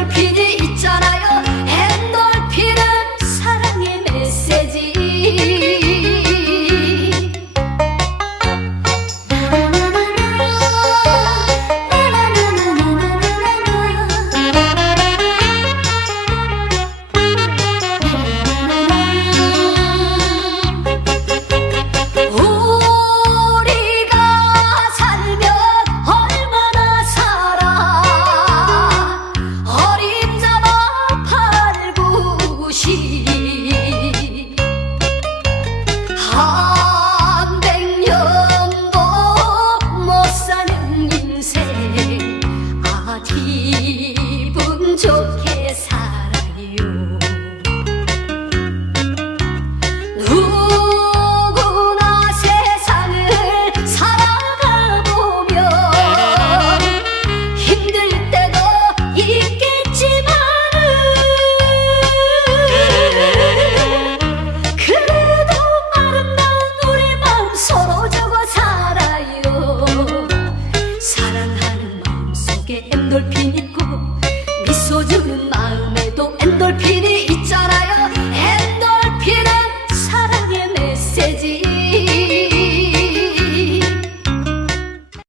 널 피해 你。 지은 마음에도 엔돌핀